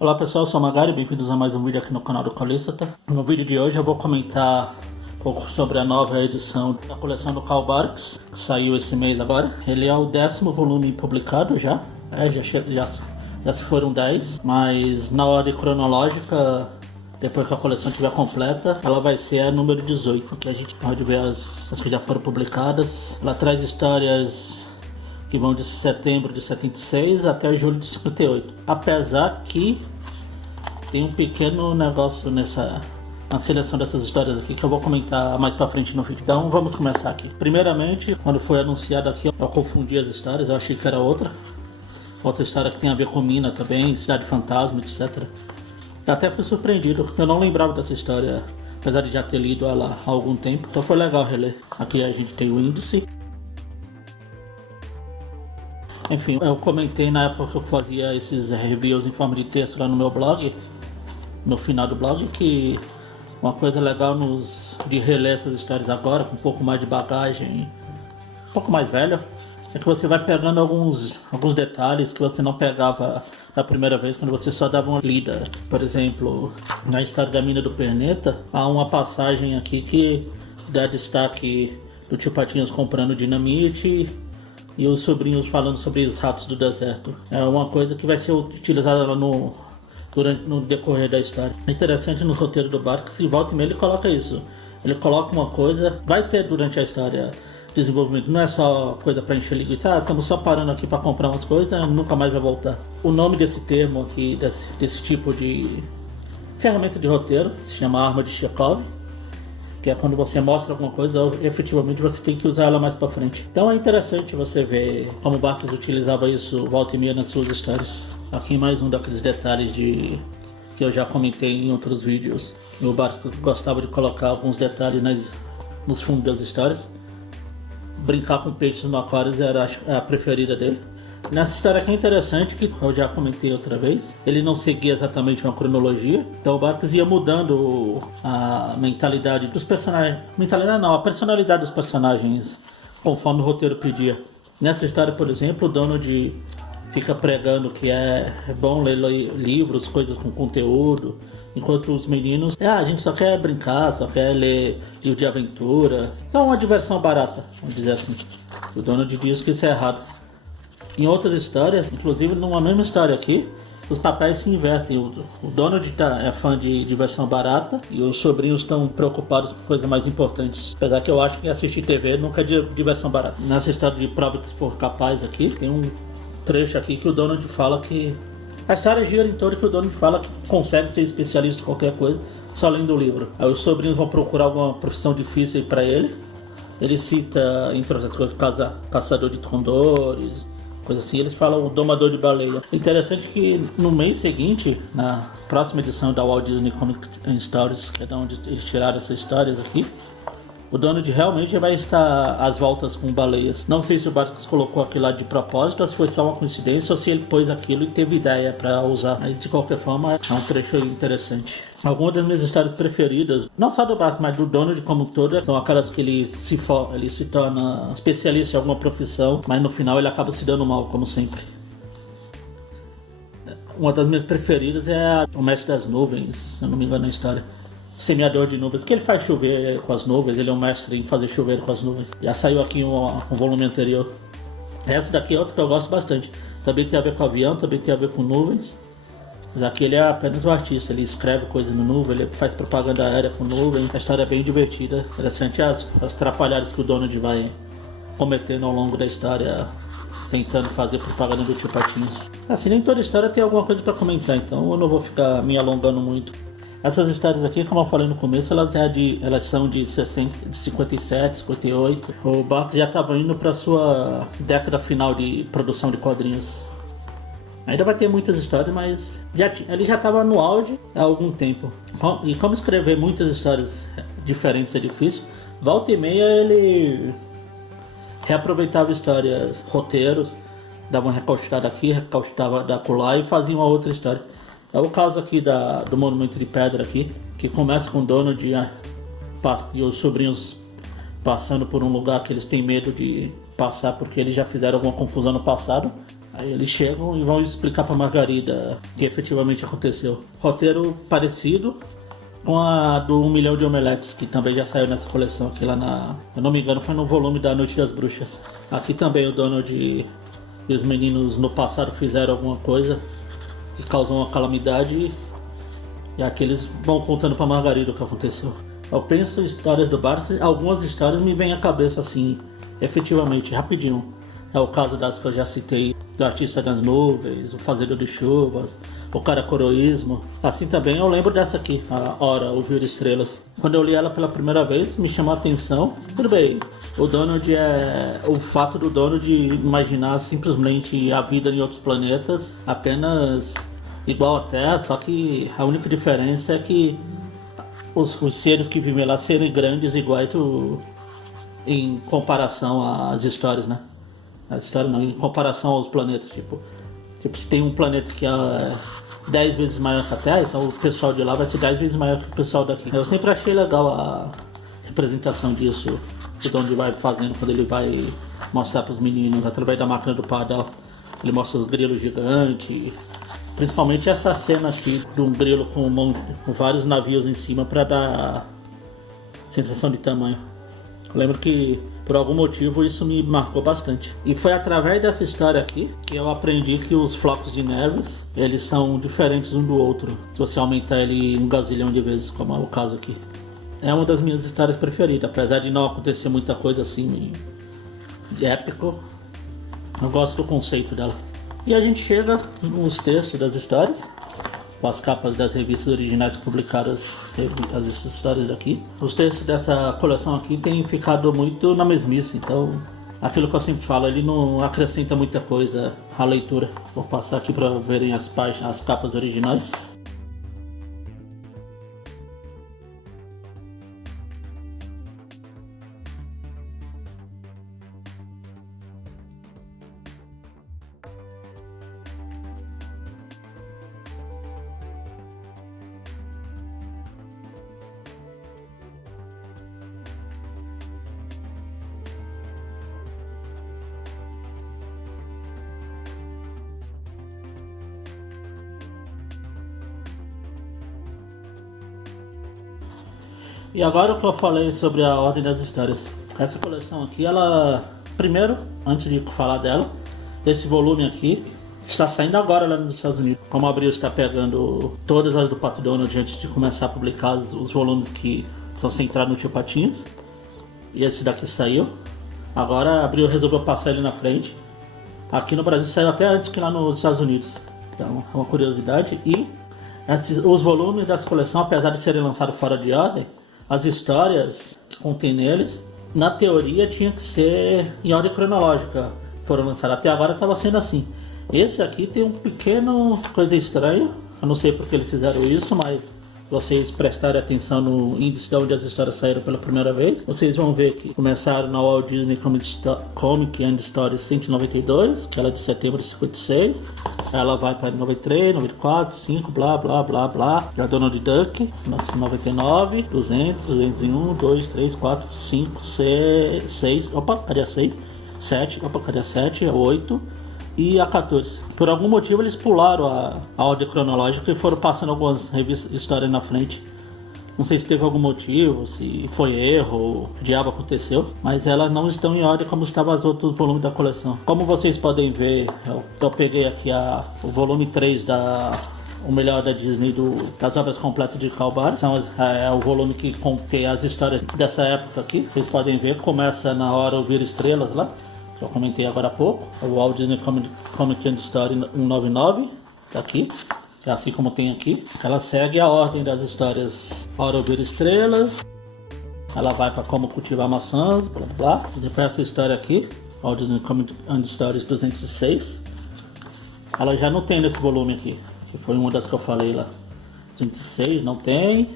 Olá pessoal, eu sou o Magari, bem-vindos a mais um vídeo aqui no canal do Calístata. No vídeo de hoje eu vou comentar um pouco sobre a nova edição da coleção do Karl Barks, que saiu esse mês agora. Ele é o 10º volume publicado já se foram 10, mas na ordem cronológica, depois que a coleção estiver completa, ela vai ser a número 18, que a gente pode ver as que já foram publicadas. Ela traz histórias que vão de setembro de 76 até julho de 58. Apesar que tem um pequeno negócio na seleção dessas histórias aqui que eu vou comentar mais pra frente no vídeo. Então vamos começar aqui. Primeiramente, quando foi anunciado aqui, eu confundi as histórias, eu achei que era outra história que tem a ver com Mina também, Cidade Fantasma, etc. Até fui surpreendido, porque eu não lembrava dessa história, apesar de já ter lido ela há algum tempo. Então foi legal reler. Aqui a gente tem o índice. Enfim, eu comentei na época que eu fazia esses reviews em forma de texto lá no meu blog, no final do blog, que uma coisa legal de reler essas histórias agora, com um pouco mais de bagagem, um pouco mais velha, é que você vai pegando alguns detalhes que você não pegava da primeira vez, quando você só dava uma lida. Por exemplo, na história da Mina do Perneta, há uma passagem aqui que dá destaque do tio Patinhas comprando dinamite e os sobrinhos falando sobre os ratos do deserto. É uma coisa que vai ser utilizada lá no decorrer da história. É interessante no roteiro do Barks que volta e meia ele coloca isso. Ele coloca uma coisa, vai ter durante a história desenvolvimento, não é só coisa para encher linguiça, estamos só parando aqui para comprar umas coisas, nunca mais vai voltar. O nome desse termo aqui, desse tipo de ferramenta de roteiro, se chama arma de Chekhov, que é quando você mostra alguma coisa, efetivamente você tem que usar ela mais para frente. Então é interessante você ver como o Barks utilizava isso volta e meia nas suas histórias. Aqui mais um daqueles detalhes que eu já comentei em outros vídeos. O Barks gostava de colocar alguns detalhes nos fundos das histórias. Brincar com peixes no aquário era a preferida dele. Nessa história aqui é interessante, que eu já comentei outra vez, ele não seguia exatamente uma cronologia, então o Barks ia mudando a mentalidade dos personagens, a personalidade dos personagens conforme o roteiro pedia. Nessa história, por exemplo, o Donald fica pregando que é bom ler livros, coisas com conteúdo, enquanto os meninos, a gente só quer brincar, só quer ler livro de aventura, só uma diversão barata, vamos dizer assim. O Donald diz que isso é errado. Em outras histórias, inclusive numa mesma história aqui, os papéis se invertem. O Donald é fã de diversão barata e os sobrinhos estão preocupados com coisas mais importantes. Apesar que eu acho que assistir TV nunca é diversão barata. Nessa história de Prova que for capaz aqui, tem um trecho aqui que o Donald fala que a história gira em torno que o Donald fala que consegue ser especialista em qualquer coisa só lendo o livro. Aí os sobrinhos vão procurar alguma profissão difícil para ele. Ele cita, entre outras coisas, caçador de condores, coisa assim. Eles falam o domador de baleia. Interessante que no mês seguinte, na próxima edição da Walt Disney Comics and Stories, que é da onde eles tiraram essas histórias aqui, o Donald realmente vai estar às voltas com baleias. Não sei se o Barks colocou aquilo lá de propósito, ou se foi só uma coincidência, ou se ele pôs aquilo e teve ideia para usar. Mas de qualquer forma, é um trecho interessante. Algumas das minhas histórias preferidas, não só do Barks, mas do Donald como um todo, são aquelas que ele se torna especialista em alguma profissão, mas no final ele acaba se dando mal, como sempre. Uma das minhas preferidas é o Mestre das Nuvens, se eu não me engano na história. Semeador de nuvens, que ele faz chover com as nuvens, ele é um mestre em fazer chover com as nuvens. Já saiu aqui um volume anterior. Essa daqui é outra que eu gosto bastante. Também tem a ver com avião, também tem a ver com nuvens. Mas aqui ele é apenas um artista, ele escreve coisa no nuvem, ele faz propaganda aérea com nuvem. A história é bem divertida. Interessante as trapalhadas que o Donald vai cometendo ao longo da história, tentando fazer propaganda do tio Patinhas. Assim, nem toda história tem alguma coisa para comentar, então eu não vou ficar me alongando muito. Essas histórias aqui, como eu falei no começo, elas são de 57, 58. O Barks já estava indo para sua década final de produção de quadrinhos. Ainda vai ter muitas histórias, mas ele já estava no auge há algum tempo. E como escrever muitas histórias diferentes é difícil, volta e meia ele reaproveitava histórias, roteiros, dava uma recaustada aqui, recaustada da acolá e fazia uma outra história. É o caso aqui do Monumento de Pedra aqui, que começa com o Donald e os sobrinhos passando por um lugar que eles têm medo de passar porque eles já fizeram alguma confusão no passado. Aí eles chegam e vão explicar pra Margarida o que efetivamente aconteceu. Roteiro parecido com a do 1 Milhão de Omeletes, que também já saiu nessa coleção aqui lá na... Eu não me engano, foi no volume da Noite das Bruxas. Aqui também o Donald e os meninos no passado fizeram alguma coisa que causou uma calamidade. E aqui eles vão contando pra Margarida o que aconteceu. Eu penso em histórias do Bart, algumas histórias me vêm à cabeça assim, efetivamente, rapidinho. É o caso das que eu já citei, do Artista das Nuvens, o Fazedor de Chuvas, o Caracoroísmo. Assim também eu lembro dessa aqui, a Hora, Ouvir Estrelas. Quando eu li ela pela primeira vez, me chamou a atenção. Tudo bem, o Donald é... O fato do Donald imaginar simplesmente a vida em outros planetas, apenas igual à Terra, só que a única diferença é que os seres que vivem lá serem grandes iguais em comparação às histórias, né? As histórias não, em comparação aos planetas, tipo se tem um planeta que é 10 vezes maior que a Terra, então o pessoal de lá vai ser 10 vezes maior que o pessoal daqui. Eu sempre achei legal a representação disso, de onde vai fazendo quando ele vai mostrar para os meninos, através da máquina do Pardal. Ele mostra os grilos gigantes, principalmente essa cena aqui de um grilo com vários navios em cima para dar sensação de tamanho. Eu lembro que por algum motivo isso me marcou bastante. E foi através dessa história aqui que eu aprendi que os flocos de neves, eles são diferentes um do outro, se você aumentar ele 1 gazilhão de vezes, como é o caso aqui. É uma das minhas histórias preferidas, apesar de não acontecer muita coisa assim de épico. Eu gosto do conceito dela. E a gente chega nos textos das histórias, com as capas das revistas originais publicadas, essas histórias daqui. Os textos dessa coleção aqui têm ficado muito na mesmice, então aquilo que eu sempre falo, ele não acrescenta muita coisa à leitura. Vou passar aqui para verem as páginas, as capas originais. E agora o que eu falei sobre a ordem das histórias. Essa coleção aqui, ela... Primeiro, antes de falar dela, esse volume aqui está saindo agora lá nos Estados Unidos. Como a Abril está pegando todas as do Pato Donald antes de começar a publicar os volumes que são centrados no Tio Patinhas. E esse daqui saiu. Agora a Abril resolveu passar ele na frente. Aqui no Brasil saiu até antes que lá nos Estados Unidos. Então é uma curiosidade. E os volumes dessa coleção, apesar de serem lançados fora de ordem, as histórias que contém neles, na teoria, tinha que ser em ordem cronológica. Foram lançadas até agora, estava sendo assim. Esse aqui tem um pequeno coisa estranha. Eu não sei porque eles fizeram isso, mas vocês prestarem atenção no índice de onde as histórias saíram pela primeira vez, vocês vão ver que começaram na Walt Disney Comic and Stories 192, que ela é de setembro de 56. Ela vai para 93, 94, 5, blá blá blá blá. Já Donald Duck, 99, 200, 201, 2, 3, 4, 5, 6. Opa, cadê a 6? 7, opa, cadê a 7? 8 e a 14. Por algum motivo eles pularam a ordem cronológica e foram passando algumas histórias na frente. Não sei se teve algum motivo, se foi erro ou o diabo aconteceu, mas elas não estão em ordem como estavam os outros volumes da coleção. Como vocês podem ver, eu peguei aqui o volume 3 o melhor da Disney das obras completas de Karl Barks. É o volume que contém as histórias dessa época aqui. Vocês podem ver, começa na Hora Ouvir Estrelas lá, que eu comentei agora há pouco. O Walt Disney Comic and Story 199, tá aqui. Assim como tem aqui, ela segue a ordem das histórias. Hora Ouvir Estrelas, ela vai para Como Cultivar Maçãs, blá blá. Depois essa história aqui, Walt Disney Comic and Stories 206, ela já não tem nesse volume aqui, que foi uma das que eu falei lá. 206 não tem,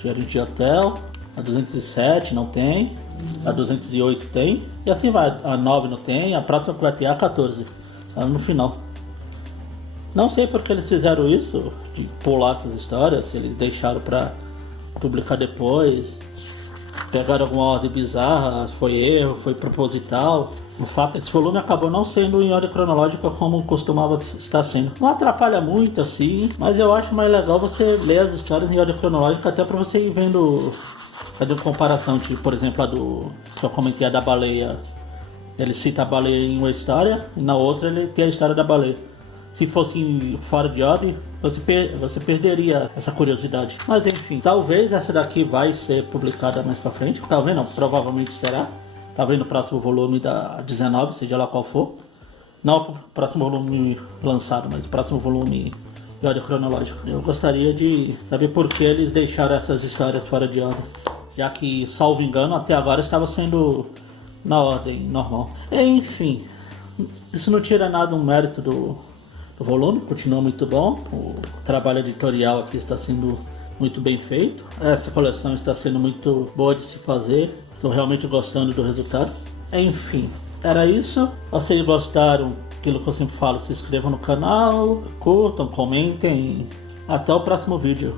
Jardim de Hotel, a 207 não tem, a 208 tem, e assim vai. A 9 não tem, a próxima que vai ter é a 14, no final. Não sei porque eles fizeram isso, de pular essas histórias, se eles deixaram para publicar depois. pegaram alguma ordem bizarra, foi erro, foi proposital. No fato, esse volume acabou não sendo em ordem cronológica como costumava estar sendo. Não atrapalha muito assim, mas eu acho mais legal você ler as histórias em ordem cronológica até para você ir vendo, fazendo comparação, tipo, por exemplo, a do que eu comentei, a da baleia. Ele cita a baleia em uma história e na outra ele tem a história da baleia. Se fosse fora de ordem, você perderia essa curiosidade. Mas enfim, talvez essa daqui vai ser publicada mais pra frente. Talvez não, provavelmente será. Talvez no próximo volume da 19, seja lá qual for. Não o próximo volume lançado, mas o próximo volume de ordem cronológica. Eu gostaria de saber por que eles deixaram essas histórias fora de ordem. Já que, salvo engano, até agora estava sendo na ordem normal. Enfim, isso não tira nada um mérito do volume, continua muito bom. O trabalho editorial aqui está sendo muito bem feito. Essa coleção está sendo muito boa de se fazer. Estou realmente gostando do resultado. Enfim, era isso. Se vocês gostaram, aquilo que eu sempre falo, se inscrevam no canal, curtam, comentem. Até o próximo vídeo.